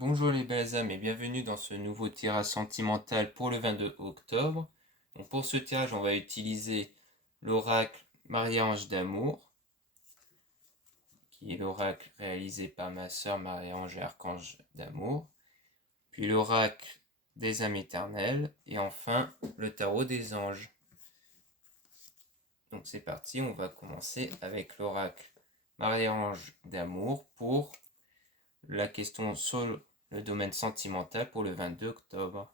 Bonjour les belles âmes et bienvenue dans ce nouveau tirage sentimental pour le 22 octobre. Donc pour ce tirage, on va utiliser l'oracle Marie-Ange d'Amour, qui est l'oracle réalisé par ma sœur Marie-Ange et Archange d'Amour, puis l'oracle des âmes éternelles et enfin le tarot des anges. Donc c'est parti, on va commencer avec l'oracle Marie-Ange d'Amour pour la question sur le domaine sentimental pour le 22 octobre.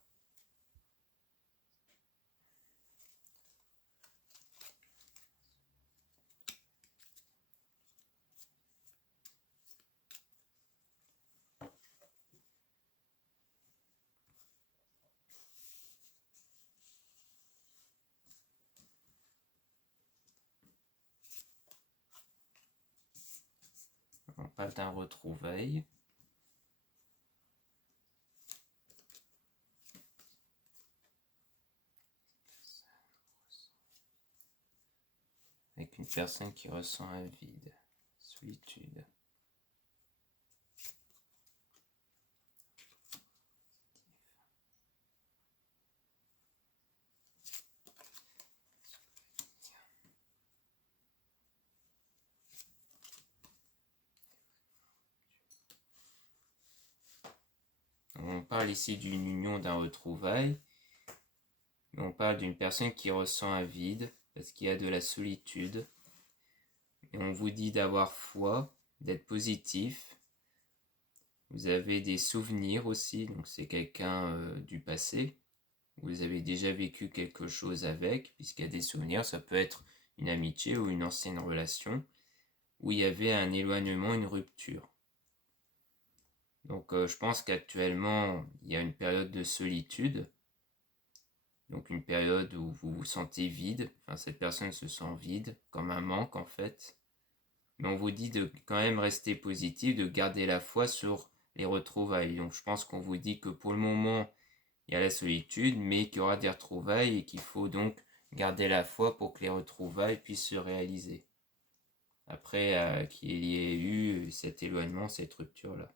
On parle d'un retrouvaille. Avec une personne qui ressent un vide, solitude. On parle ici d'une union, d'un retrouvaille, mais on parle d'une personne qui ressent un vide parce qu'il y a de la solitude. Et on vous dit d'avoir foi, d'être positif. Vous avez des souvenirs aussi, donc c'est quelqu'un du passé. Vous avez déjà vécu quelque chose avec, puisqu'il y a des souvenirs, ça peut être une amitié ou une ancienne relation, où il y avait un éloignement, une rupture. Donc je pense qu'actuellement, il y a une période de solitude, donc une période où vous vous sentez vide, enfin cette personne se sent vide, comme un manque en fait. Mais on vous dit de quand même rester positif, de garder la foi sur les retrouvailles. Donc je pense qu'on vous dit que pour le moment, il y a la solitude, mais qu'il y aura des retrouvailles et qu'il faut donc garder la foi pour que les retrouvailles puissent se réaliser. Après qu'il y ait eu cet éloignement, cette rupture-là.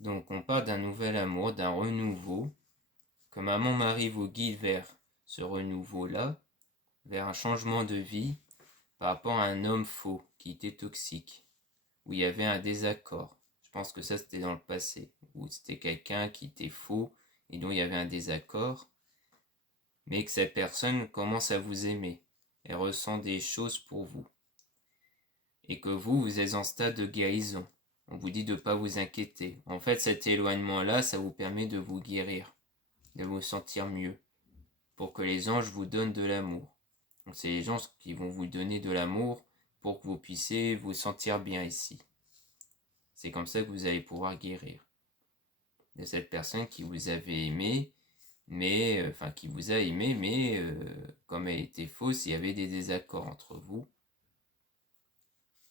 Donc on parle d'un nouvel amour, d'un renouveau, que maman Marie vous guide vers ce renouveau-là, vers un changement de vie par rapport à un homme faux qui était toxique, où il y avait un désaccord. Je pense que ça c'était dans le passé, où c'était quelqu'un qui était faux et dont il y avait un désaccord, mais que cette personne commence à vous aimer, elle ressent des choses pour vous, et que vous êtes en stade de guérison. On vous dit de ne pas vous inquiéter. En fait, cet éloignement-là, ça vous permet de vous guérir, de vous sentir mieux, pour que les anges vous donnent de l'amour. Donc c'est les gens qui vont vous donner de l'amour pour que vous puissiez vous sentir bien ici. C'est comme ça que vous allez pouvoir guérir de cette personne qui vous avait aimé, mais qui vous a aimé, mais comme elle était fausse, il y avait des désaccords entre vous.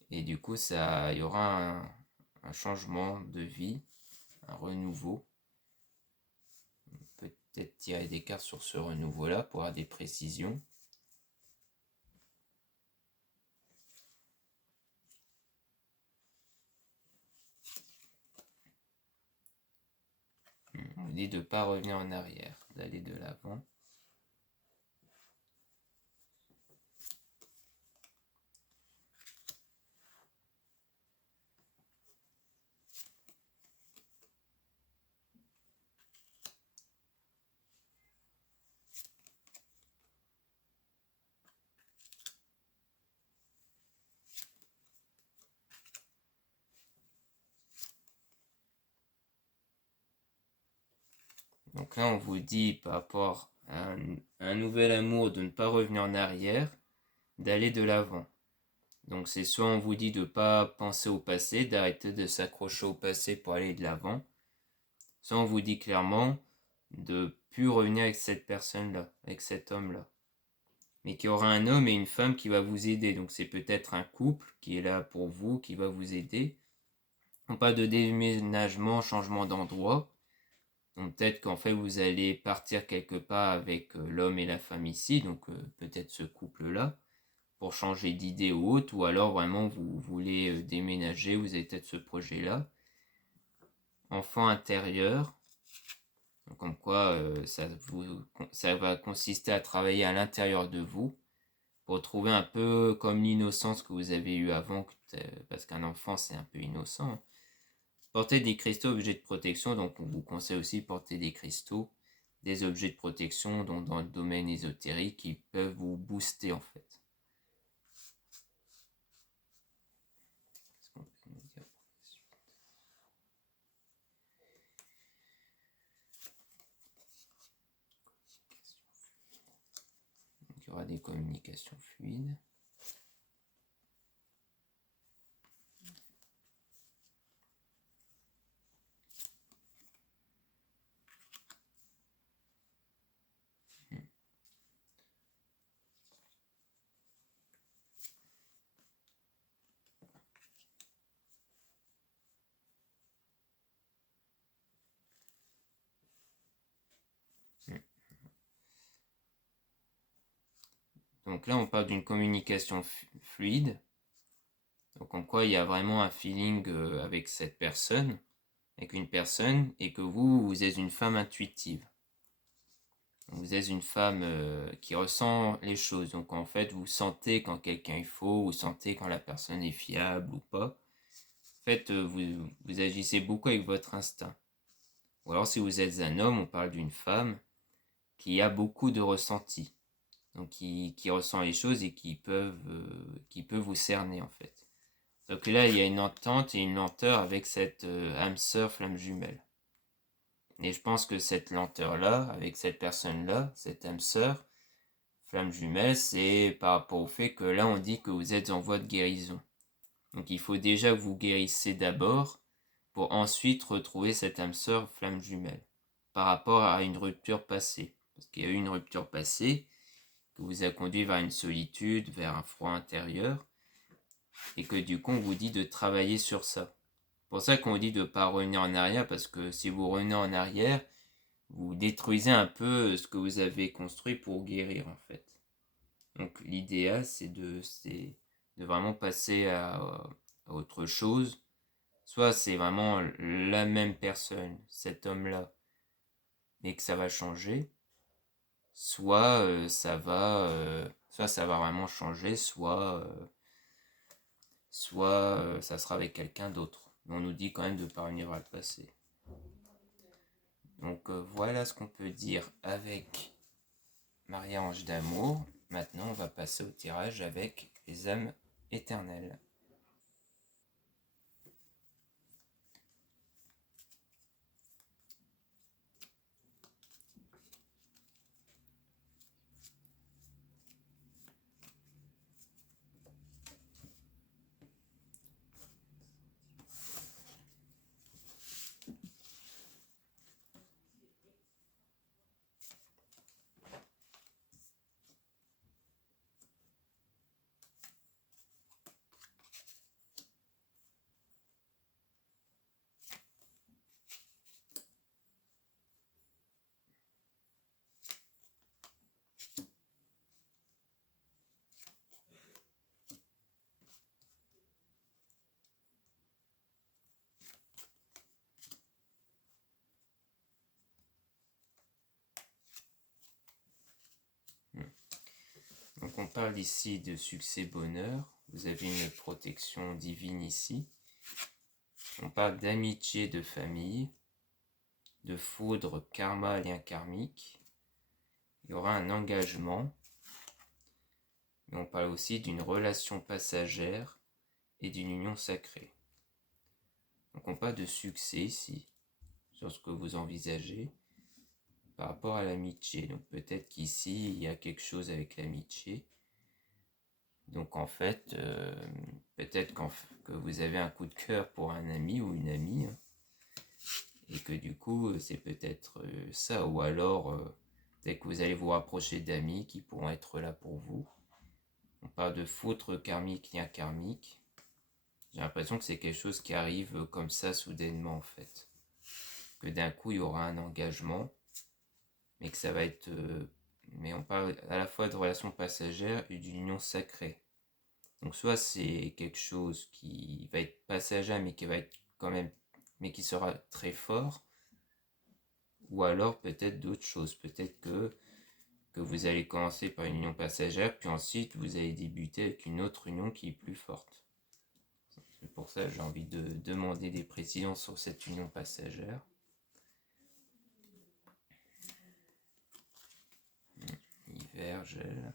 Et du coup, il y aura un changement de vie, un renouveau. Peut-être tirer des cartes sur ce renouveau-là pour avoir des précisions. On vous dit de ne pas revenir en arrière, d'aller de l'avant. Donc là, on vous dit par rapport à un nouvel amour de ne pas revenir en arrière, d'aller de l'avant. Donc c'est soit on vous dit de ne pas penser au passé, d'arrêter de s'accrocher au passé pour aller de l'avant, soit on vous dit clairement de plus revenir avec cette personne-là, avec cet homme-là. Mais qu'il y aura un homme et une femme qui va vous aider. Donc c'est peut-être un couple qui est là pour vous, qui va vous aider. Non pas de déménagement, changement d'endroit. Donc peut-être qu'en fait vous allez partir quelque part avec l'homme et la femme ici, donc peut-être ce couple-là, pour changer d'idée ou autre, ou alors vraiment vous voulez déménager, vous avez peut-être ce projet-là. Enfant intérieur, donc comme quoi ça va consister à travailler à l'intérieur de vous, pour retrouver un peu comme l'innocence que vous avez eue avant, parce qu'un enfant c'est un peu innocent. Porter des cristaux, objets de protection, donc on vous conseille aussi de porter des cristaux, des objets de protection donc dans le domaine ésotérique qui peuvent vous booster en fait. Qu'est-ce qu'on peut nous dire pour la suite? Donc, il y aura des communications fluides. Donc là, on parle d'une communication fluide. Donc en quoi il y a vraiment un feeling avec cette personne, avec une personne, et que vous êtes une femme intuitive. Vous êtes une femme qui ressent les choses. Donc en fait, vous sentez quand quelqu'un est faux, vous sentez quand la personne est fiable ou pas. En fait, vous agissez beaucoup avec votre instinct. Ou alors si vous êtes un homme, on parle d'une femme qui a beaucoup de ressenti. Donc qui ressent les choses et qui peut vous cerner en fait. Donc là, il y a une entente et une lenteur avec cette âme sœur flamme jumelle. Et je pense que cette lenteur-là, avec cette personne-là, cette âme sœur, flamme jumelle, c'est par rapport au fait que là, on dit que vous êtes en voie de guérison. Donc il faut déjà que vous guérissez d'abord pour ensuite retrouver cette âme sœur flamme jumelle par rapport à une rupture passée. Parce qu'il y a eu une rupture passée qui vous a conduit vers une solitude, vers un froid intérieur, et que du coup on vous dit de travailler sur ça. C'est pour ça qu'on vous dit de ne pas revenir en arrière, parce que si vous revenez en arrière, vous détruisez un peu ce que vous avez construit pour guérir en fait. Donc l'idéal c'est de vraiment passer à autre chose. Soit c'est vraiment la même personne, cet homme-là, mais que ça va changer. Soit soit ça va vraiment changer, soit ça sera avec quelqu'un d'autre. Mais on nous dit quand même de ne pas revenir à le passé. Donc voilà ce qu'on peut dire avec Marie-Ange d'amour. Maintenant, on va passer au tirage avec les âmes éternelles. Donc on parle ici de succès-bonheur. Vous avez une protection divine ici. On parle d'amitié, de famille, de foudre, karma, lien karmique. Il y aura un engagement. Mais on parle aussi d'une relation passagère et d'une union sacrée. Donc on parle de succès ici, sur ce que vous envisagez. par rapport à l'amitié. Donc peut-être qu'ici, il y a quelque chose avec l'amitié. Donc en fait, peut-être que vous avez un coup de cœur pour un ami ou une amie, hein, et que du coup, c'est peut-être ça. Ou alors, peut-être que vous allez vous rapprocher d'amis qui pourront être là pour vous. On parle de foutre karmique, lien karmique. J'ai l'impression que c'est quelque chose qui arrive comme ça soudainement en fait. Que d'un coup il y aura un engagement, mais que ça va être... mais on parle à la fois de relations passagères et d'une union sacrée. Donc soit c'est quelque chose qui va être passager mais qui va être quand même... mais qui sera très fort. Ou alors peut-être d'autres choses. Peut-être que vous allez commencer par une union passagère, puis ensuite vous allez débuter avec une autre union qui est plus forte. C'est pour ça que j'ai envie de demander des précisions sur cette union passagère. Hiver, gel.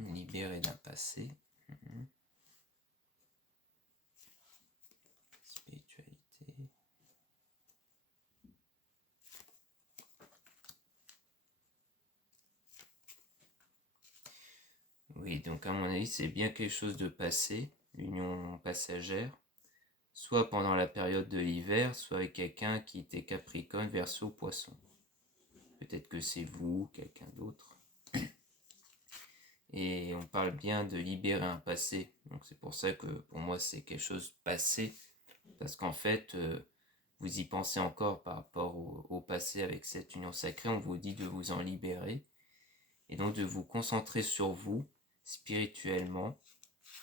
Libéré d'un passé. Spiritualité. Oui, donc à mon avis, c'est bien quelque chose de passé, l'union passagère. Soit pendant la période de l'hiver, soit avec quelqu'un qui était Capricorne, Verseau, Poisson. Peut-être que c'est vous, quelqu'un d'autre. Et on parle bien de libérer un passé. Donc c'est pour ça que pour moi c'est quelque chose de passé. Parce qu'en fait, vous y pensez encore par rapport au passé avec cette union sacrée. On vous dit de vous en libérer. Et donc de vous concentrer sur vous, spirituellement.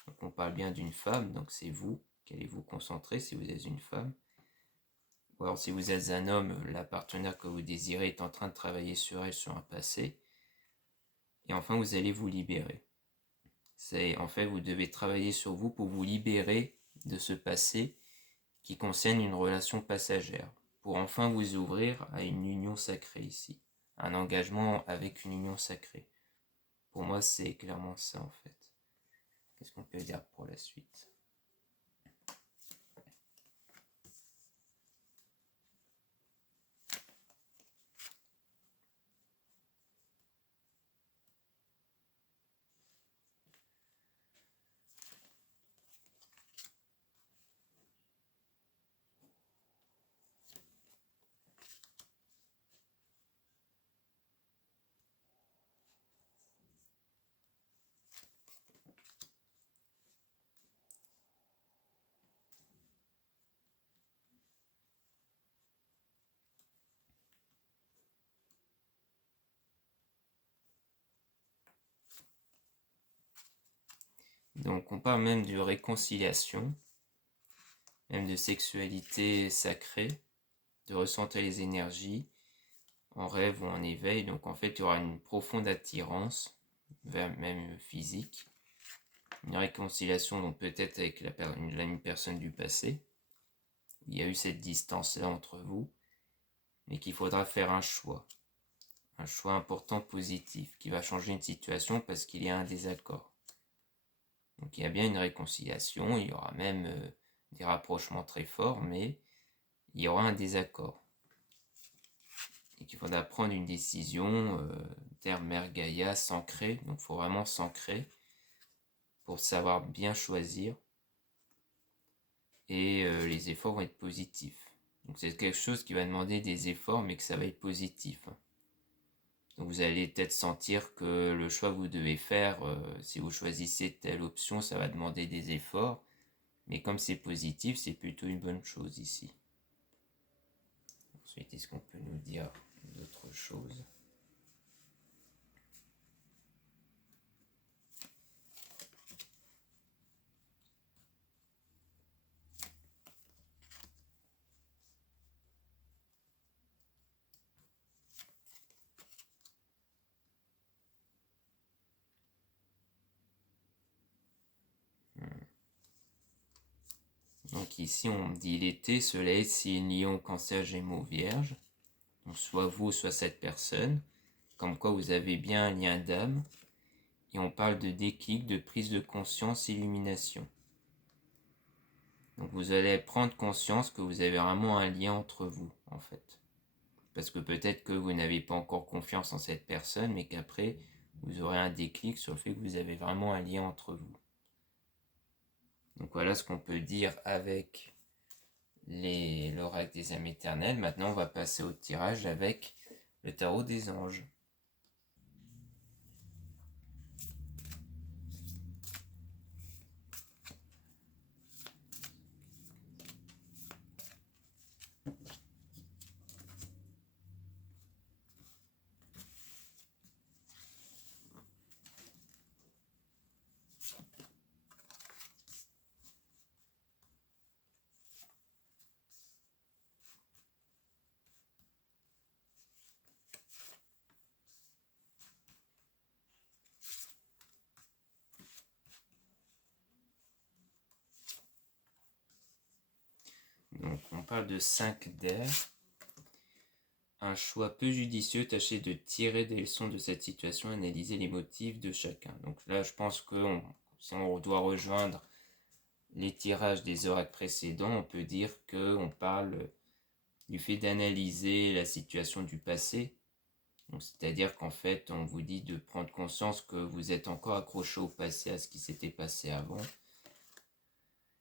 Donc on parle bien d'une femme, donc c'est vous qui allez vous concentrer si vous êtes une femme. Ou alors si vous êtes un homme, la partenaire que vous désirez est en train de travailler sur elle, sur un passé. Et enfin, vous allez vous libérer. En fait, vous devez travailler sur vous pour vous libérer de ce passé qui concerne une relation passagère, pour enfin vous ouvrir à une union sacrée ici, un engagement avec une union sacrée. Pour moi, c'est clairement ça en fait. Qu'est-ce qu'on peut dire pour la suite ? Donc on parle même de réconciliation, même de sexualité sacrée, de ressentir les énergies en rêve ou en éveil. Donc en fait, il y aura une profonde attirance, même physique, une réconciliation donc peut-être avec une personne du passé. Il y a eu cette distance-là entre vous, mais qu'il faudra faire un choix important positif qui va changer une situation parce qu'il y a un désaccord. Donc il y a bien une réconciliation, il y aura même des rapprochements très forts, mais il y aura un désaccord. Et qu'il faudra prendre une décision, terre mère Gaïa, s'ancrer, donc il faut vraiment s'ancrer pour savoir bien choisir, et les efforts vont être positifs. Donc c'est quelque chose qui va demander des efforts, mais que ça va être positif. Donc vous allez peut-être sentir que le choix que vous devez faire, si vous choisissez telle option, ça va demander des efforts. Mais comme c'est positif, c'est plutôt une bonne chose ici. Ensuite, est-ce qu'on peut nous dire d'autres choses ? Donc ici, on dit l'été, soleil, signe lion, cancer, gémeaux, vierge. Donc soit vous, soit cette personne. Comme quoi vous avez bien un lien d'âme. Et on parle de déclic, de prise de conscience, illumination. Donc vous allez prendre conscience que vous avez vraiment un lien entre vous, en fait. Parce que peut-être que vous n'avez pas encore confiance en cette personne, mais qu'après, vous aurez un déclic sur le fait que vous avez vraiment un lien entre vous. Donc voilà ce qu'on peut dire avec l'oracle des âmes éternelles. Maintenant, on va passer au tirage avec le tarot des anges. Donc on parle de 5 d'air. Un choix peu judicieux, tâchez de tirer des leçons de cette situation, analyser les motifs de chacun. Donc là, je pense que si on doit rejoindre les tirages des oracles précédents, on peut dire qu'on parle du fait d'analyser la situation du passé. C'est-à-dire qu'en fait, on vous dit de prendre conscience que vous êtes encore accroché au passé, à ce qui s'était passé avant.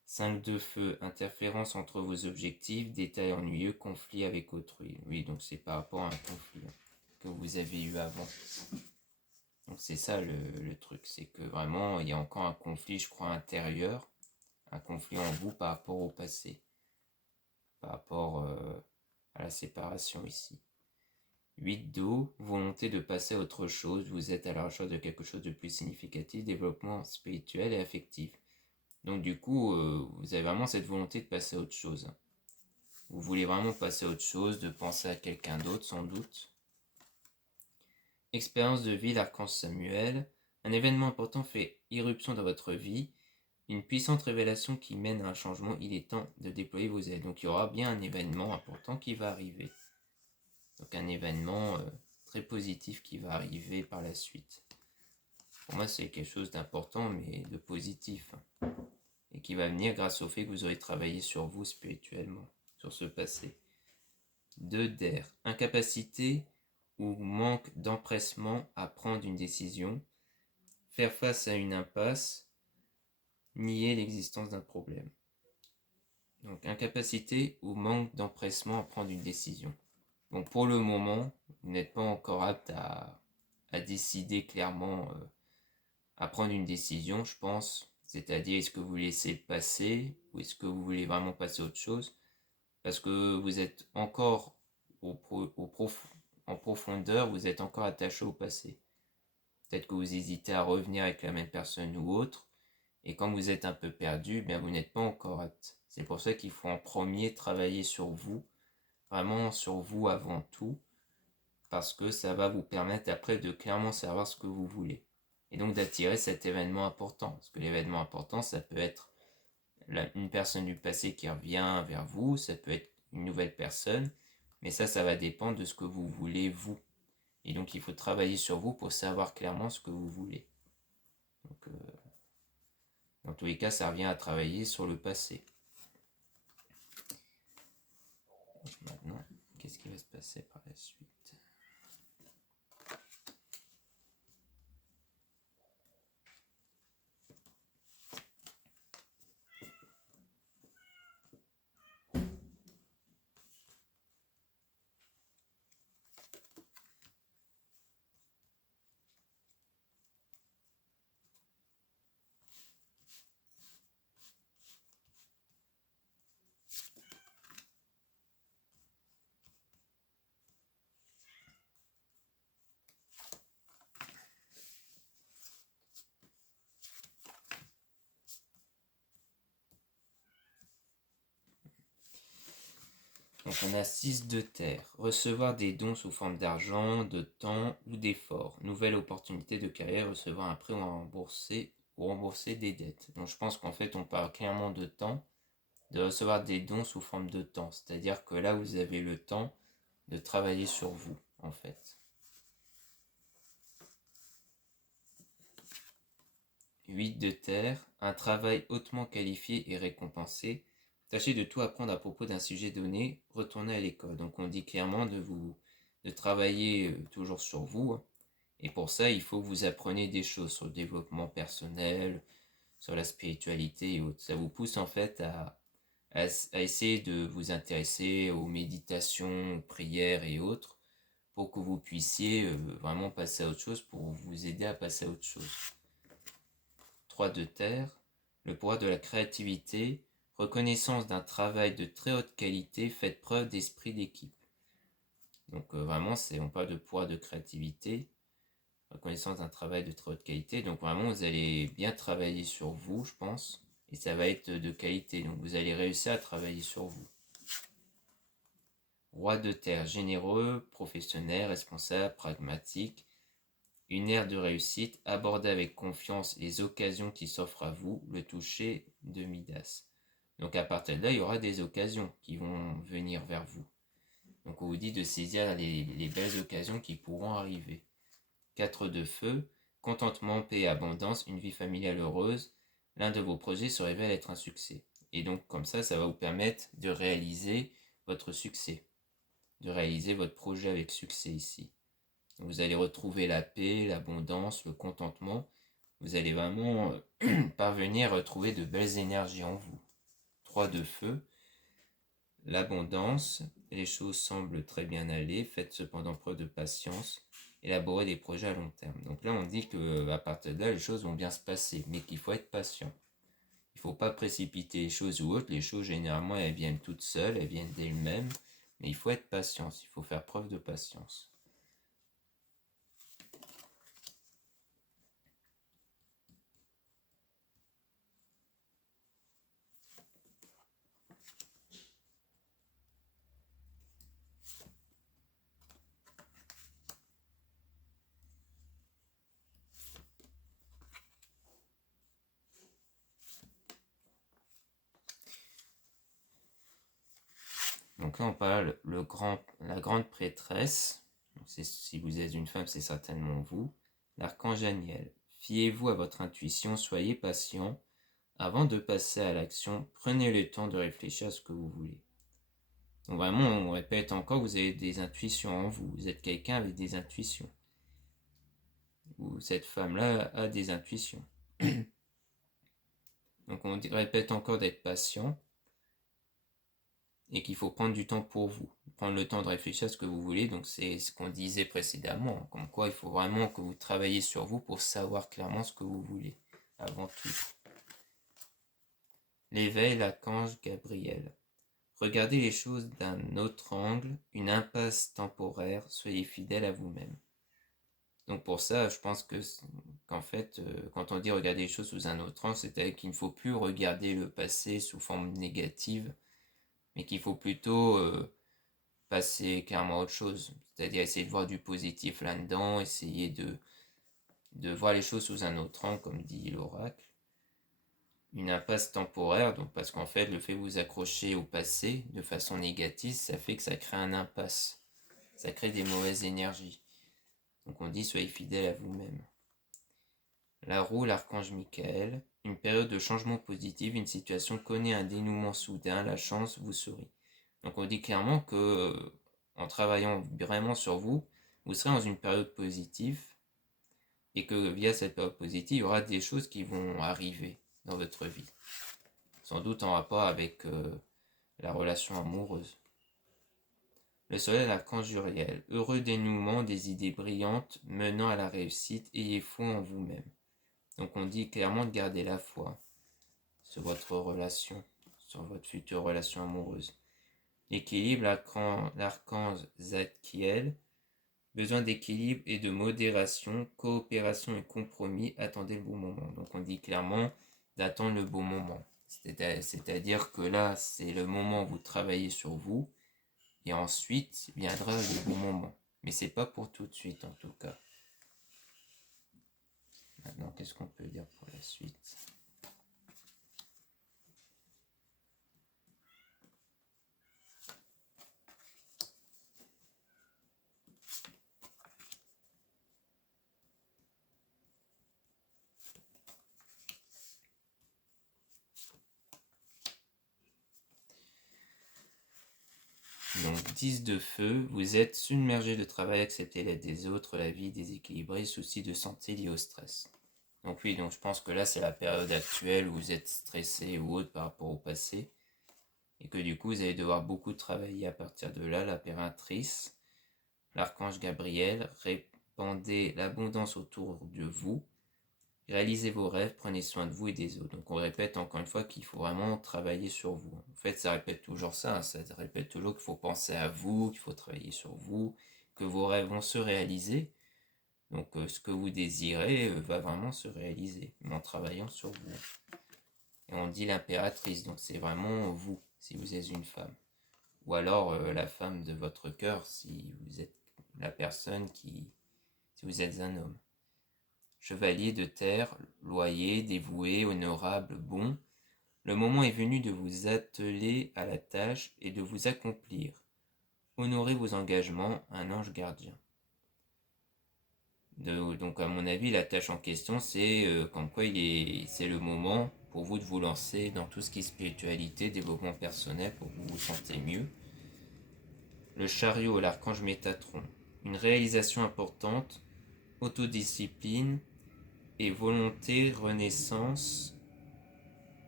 5 de feu, interférence entre vos objectifs, détails ennuyeux, conflit avec autrui. Oui, donc c'est par rapport à un conflit que vous avez eu avant. Donc c'est ça le truc, c'est que vraiment il y a encore un conflit, je crois, intérieur, un conflit en vous par rapport au passé, par rapport à la séparation ici. 8 d'eau, volonté de passer à autre chose, vous êtes à la recherche de quelque chose de plus significatif, développement spirituel et affectif. Donc du coup, vous avez vraiment cette volonté de passer à autre chose. Vous voulez vraiment passer à autre chose, de penser à quelqu'un d'autre sans doute. Expérience de vie, l'archange Samuel. Un événement important fait irruption dans votre vie. Une puissante révélation qui mène à un changement. Il est temps de déployer vos ailes. Donc il y aura bien un événement important qui va arriver. Donc un événement très positif qui va arriver par la suite. Pour moi, c'est quelque chose d'important, mais de positif. Et qui va venir grâce au fait que vous aurez travaillé sur vous spirituellement, sur ce passé. 2 d'air. Incapacité ou manque d'empressement à prendre une décision. Faire face à une impasse. Nier l'existence d'un problème. Donc incapacité ou manque d'empressement à prendre une décision. Donc pour le moment, vous n'êtes pas encore apte à décider clairement, à prendre une décision, je pense. C'est-à-dire, est-ce que vous laissez passer ou est-ce que vous voulez vraiment passer à autre chose? Parce que vous êtes encore en profondeur, vous êtes encore attaché au passé. Peut-être que vous hésitez à revenir avec la même personne ou autre. Et quand vous êtes un peu perdu, bien vous n'êtes pas encore apte. C'est pour ça qu'il faut en premier travailler sur vous, vraiment sur vous avant tout, parce que ça va vous permettre après de clairement savoir ce que vous voulez. Et donc d'attirer cet événement important. Parce que l'événement important, ça peut être une personne du passé qui revient vers vous, ça peut être une nouvelle personne, mais ça va dépendre de ce que vous voulez vous. Et donc il faut travailler sur vous pour savoir clairement ce que vous voulez. Donc, dans tous les cas, ça revient à travailler sur le passé. Maintenant, qu'est-ce qui va se passer par la suite? Donc on a 6 de terre. Recevoir des dons sous forme d'argent, de temps ou d'efforts. Nouvelle opportunité de carrière, recevoir un prêt ou rembourser des dettes. Donc je pense qu'en fait on parle clairement de temps, de recevoir des dons sous forme de temps. C'est-à-dire que là vous avez le temps de travailler sur vous en fait. 8 de terre. Un travail hautement qualifié et récompensé. Tâchez de tout apprendre à propos d'un sujet donné, retournez à l'école. Donc on dit clairement de travailler toujours sur vous. Et pour ça, il faut que vous appreniez des choses sur le développement personnel, sur la spiritualité et autres. Ça vous pousse en fait à essayer de vous intéresser aux méditations, aux prières et autres, pour que vous puissiez vraiment passer à autre chose, pour vous aider à passer à autre chose. 3 de terre, le pouvoir de la créativité, reconnaissance d'un travail de très haute qualité, faites preuve d'esprit d'équipe. Donc vraiment, on parle de pouvoir de créativité, reconnaissance d'un travail de très haute qualité. Donc vraiment, vous allez bien travailler sur vous, je pense, et ça va être de qualité. Donc vous allez réussir à travailler sur vous. Roi de terre, généreux, professionnel, responsable, pragmatique, une ère de réussite, abordez avec confiance les occasions qui s'offrent à vous, le toucher de Midas. Donc à partir de là, il y aura des occasions qui vont venir vers vous. Donc on vous dit de saisir les belles occasions qui pourront arriver. 4 de feu, contentement, paix et abondance, une vie familiale heureuse, l'un de vos projets se révèle être un succès. Et donc comme ça va vous permettre de réaliser votre succès, de réaliser votre projet avec succès ici. Vous allez retrouver la paix, l'abondance, le contentement. Vous allez vraiment parvenir à retrouver de belles énergies en vous. 3 de feu, l'abondance. Les choses semblent très bien aller. Faites cependant preuve de patience. Élaborez des projets à long terme. Donc là, on dit qu'à partir de là, les choses vont bien se passer, mais qu'il faut être patient. Il ne faut pas précipiter les choses ou autres. Les choses, généralement, elles viennent toutes seules, elles viennent d'elles-mêmes. Mais il faut être patient, il faut faire preuve de patience. Donc là, on parle la grande prêtresse. Donc si vous êtes une femme, c'est certainement vous. L'archange Daniel. Fiez-vous à votre intuition, soyez patient. Avant de passer à l'action, prenez le temps de réfléchir à ce que vous voulez. Donc vraiment, on répète encore, vous avez des intuitions en vous. Vous êtes quelqu'un avec des intuitions. Ou cette femme-là a des intuitions. Donc on répète encore d'être patient. Et qu'il faut prendre du temps pour vous, prendre le temps de réfléchir à ce que vous voulez. Donc c'est ce qu'on disait précédemment, comme quoi il faut vraiment que vous travaillez sur vous pour savoir clairement ce que vous voulez, avant tout. L'éveil, l'archange Gabriel. Regardez les choses d'un autre angle, une impasse temporaire, soyez fidèle à vous-même. Donc pour ça, je pense qu'en fait, quand on dit regarder les choses sous un autre angle, c'est-à-dire qu'il ne faut plus regarder le passé sous forme négative, mais qu'il faut plutôt passer carrément à autre chose. C'est-à-dire essayer de voir du positif là-dedans, essayer de voir les choses sous un autre angle, comme dit l'oracle. Une impasse temporaire, donc parce qu'en fait, le fait de vous accrocher au passé de façon négative, ça fait que ça crée un impasse. Ça crée des mauvaises énergies. Donc on dit soyez fidèle à vous-même. La roue, l'archange Michael. Une période de changement positif, une situation connaît un dénouement soudain, la chance vous sourit. Donc on dit clairement que en travaillant vraiment sur vous, vous serez dans une période positive et que via cette période positive, il y aura des choses qui vont arriver dans votre vie. Sans doute en rapport avec la relation amoureuse. Le soleil, l'archange Uriel. Heureux dénouement des idées brillantes menant à la réussite, ayez foi en vous-même. Donc on dit clairement de garder la foi sur votre relation, sur votre future relation amoureuse. L'équilibre, l'archange Zadkiel. Besoin d'équilibre et de modération, coopération et compromis, attendez le bon moment. Donc on dit clairement d'attendre le bon moment. C'est-à-dire que là, c'est le moment où vous travaillez sur vous, et ensuite viendra le bon moment. Mais c'est pas pour tout de suite en tout cas. Maintenant, qu'est-ce qu'on peut dire pour la suite ? Donc 10 de feu, vous êtes submergé de travail, acceptez l'aide des autres, la vie déséquilibrée, soucis de santé liés au stress. Donc oui, donc je pense que là c'est la période actuelle où vous êtes stressé ou autre par rapport au passé. Et que du coup vous allez devoir beaucoup travailler à partir de là. L'impératrice, l'archange Gabriel, répandez l'abondance autour de vous. Réalisez vos rêves, prenez soin de vous et des autres. Donc on répète encore une fois qu'il faut vraiment travailler sur vous. En fait, ça répète toujours ça, ça répète toujours qu'il faut penser à vous, qu'il faut travailler sur vous, que vos rêves vont se réaliser. Donc ce que vous désirez va vraiment se réaliser, en travaillant sur vous. Et on dit l'impératrice, donc c'est vraiment vous, si vous êtes une femme. Ou alors la femme de votre cœur, si vous êtes la personne si vous êtes un homme. Chevalier de terre, loyé, dévoué, honorable, bon, le moment est venu de vous atteler à la tâche et de vous accomplir. Honorez vos engagements, un ange gardien. Donc à mon avis, la tâche en question, c'est comme quoi c'est le moment pour vous de vous lancer dans tout ce qui est spiritualité, développement personnel, pour que vous vous sentez mieux. Le chariot, l'archange Métatron, une réalisation importante, autodiscipline et volonté, renaissance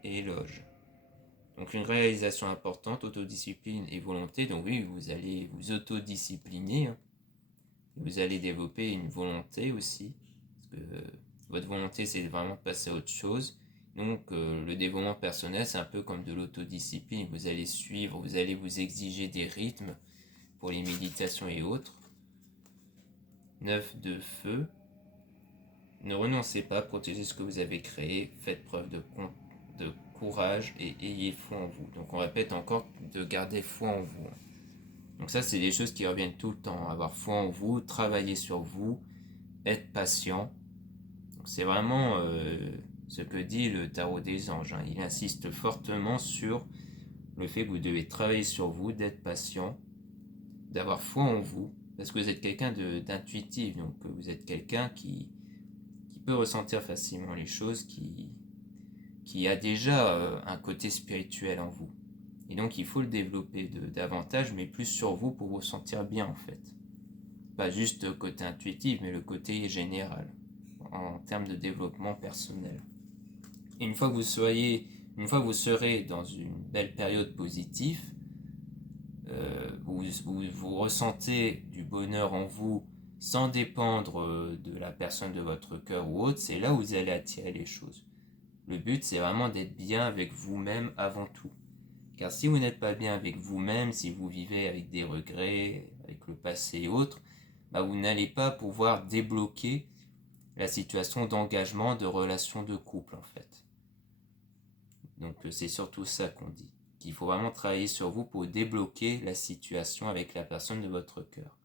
et éloge. Donc une réalisation importante, autodiscipline et volonté, donc oui, vous allez vous autodiscipliner, hein. Vous allez développer une volonté aussi, parce que votre volonté c'est vraiment de passer à autre chose. Donc le développement personnel c'est un peu comme de l'autodiscipline, vous allez suivre, vous allez vous exiger des rythmes pour les méditations et autres. 9 de feu, ne renoncez pas, protégez ce que vous avez créé, faites preuve de courage et ayez foi en vous. Donc on répète encore de garder foi en vous. Donc ça c'est des choses qui reviennent tout le temps, avoir foi en vous, travailler sur vous, être patient. C'est vraiment ce que dit le tarot des anges, hein. Il insiste fortement sur le fait que vous devez travailler sur vous, d'être patient, d'avoir foi en vous, parce que vous êtes quelqu'un d'intuitif, donc vous êtes quelqu'un qui peut ressentir facilement les choses, qui a déjà un côté spirituel en vous. Et donc il faut le développer davantage, mais plus sur vous pour vous sentir bien en fait. Pas juste le côté intuitif, mais le côté général, en termes de développement personnel. Et une fois que vous serez dans une belle période positive, vous ressentez du bonheur en vous sans dépendre de la personne de votre cœur ou autre, c'est là où vous allez attirer les choses. Le but, c'est vraiment d'être bien avec vous-même avant tout. Car si vous n'êtes pas bien avec vous-même, si vous vivez avec des regrets, avec le passé et autres, vous n'allez pas pouvoir débloquer la situation d'engagement, de relation de couple en fait. Donc c'est surtout ça qu'on dit. Qu'il faut vraiment travailler sur vous pour débloquer la situation avec la personne de votre cœur.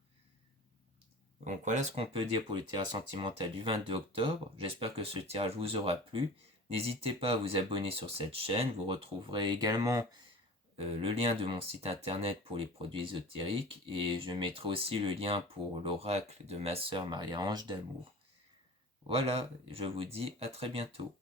Donc voilà ce qu'on peut dire pour le tirage sentimental du 22 octobre. J'espère que ce tirage vous aura plu. N'hésitez pas à vous abonner sur cette chaîne. Vous retrouverez également le lien de mon site internet pour les produits ésotériques. Et je mettrai aussi le lien pour l'oracle de ma sœur Marie-Ange d'Amour. Voilà, je vous dis à très bientôt.